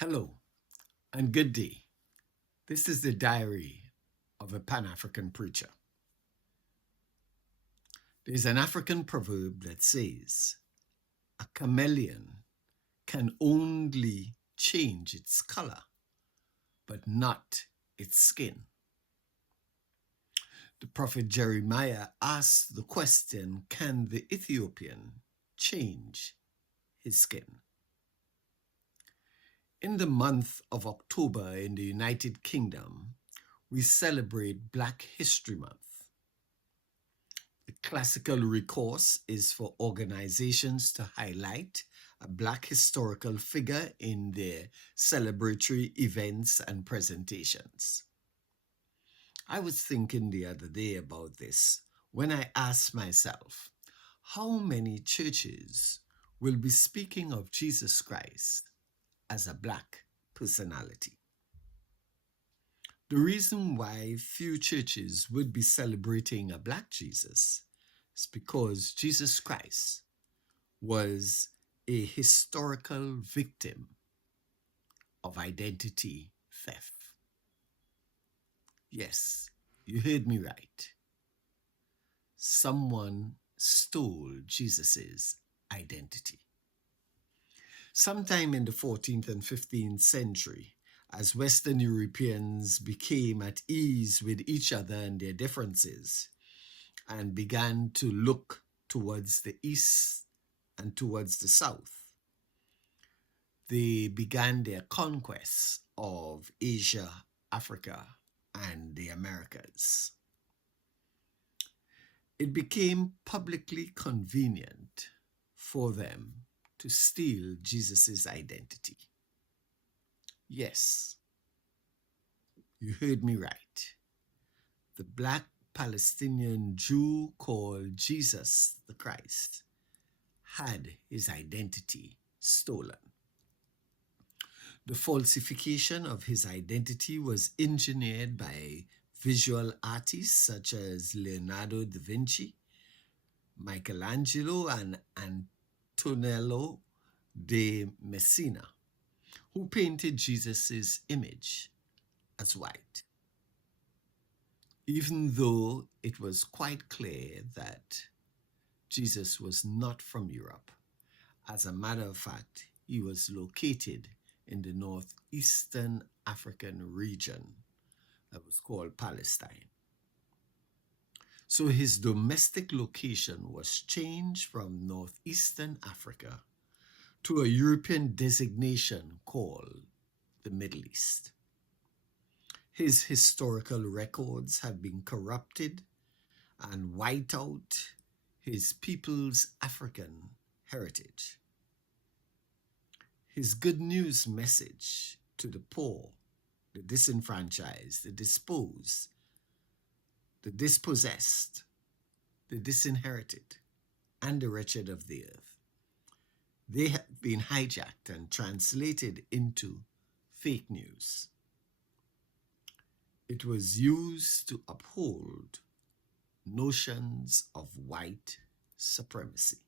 Hello and good day. This is the diary of a Pan African preacher. There's an African proverb that says, a chameleon can only change its color, but not its skin. The prophet Jeremiah asked the question, can the Ethiopian change his skin? In the month of October in the United Kingdom, we celebrate Black History Month. The classical recourse is for organizations to highlight a Black historical figure in their celebratory events and presentations. I was thinking the other day about this when I asked myself, how many churches will be speaking of Jesus Christ as a Black personality? The reason why few churches would be celebrating a Black Jesus is because Jesus Christ was a historical victim of identity theft. Yes, you heard me right. Someone stole Jesus's identity. Sometime in the 14th and 15th century, as Western Europeans became at ease with each other and their differences and began to look towards the east and towards the south, they began their conquest of Asia, Africa, and the Americas. It became publicly convenient for them to steal Jesus' identity. Yes, you heard me right. The Black Palestinian Jew called Jesus the Christ had his identity stolen. The falsification of his identity was engineered by visual artists such as Leonardo da Vinci, Michelangelo, and Antonello de Messina, who painted Jesus' image as white, even though it was quite clear that Jesus was not from Europe. As a matter of fact, he was located in the northeastern African region that was called Palestine. So his domestic location was changed from northeastern Africa to a European designation called the Middle East. His historical records have been corrupted and wiped out his people's African heritage. His good news message to the poor, the disenfranchised, the disposed, the dispossessed, the disinherited, and the wretched of the earth, they have been hijacked and translated into fake news. It was used to uphold notions of white supremacy.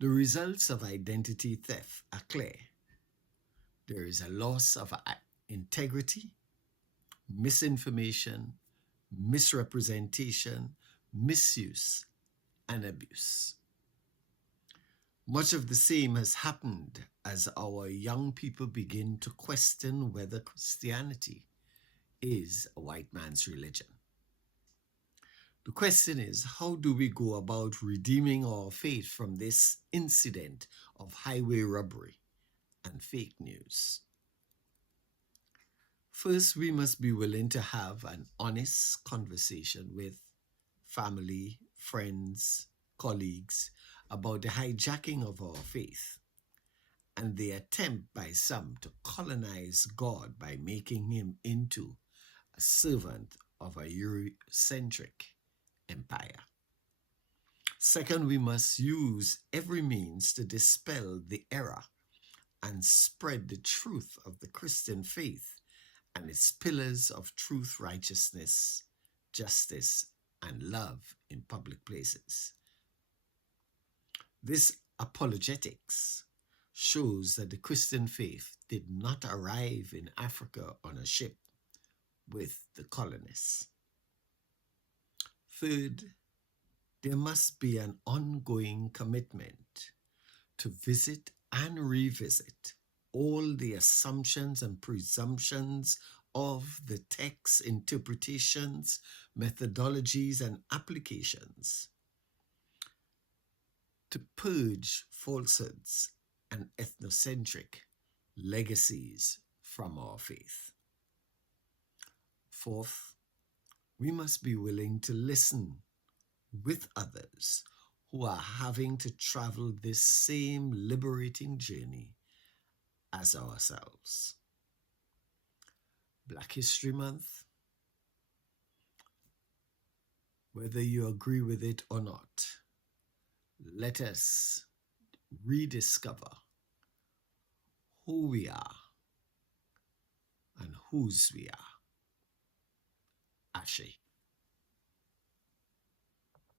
The results of identity theft are clear. There is a loss of integrity, misinformation, misrepresentation, misuse, and abuse. Much of the same has happened as our young people begin to question whether Christianity is a white man's religion. The question is, how do we go about redeeming our faith from this incident of highway robbery and fake news? First, we must be willing to have an honest conversation with family, friends, colleagues about the hijacking of our faith and the attempt by some to colonize God by making him into a servant of a Eurocentric empire. Second, we must use every means to dispel the error and spread the truth of the Christian faith and its pillars of truth, righteousness, justice, and love in public places. This apologetics shows that the Christian faith did not arrive in Africa on a ship with the colonists. Third, there must be an ongoing commitment to visit and revisit all the assumptions and presumptions of the text interpretations, methodologies, and applications to purge falsehoods and ethnocentric legacies from our faith. Fourth, we must be willing to listen with others who are having to travel this same liberating journey as ourselves. Black History Month, whether you agree with it or not, let us rediscover who we are and whose we are. Ashe.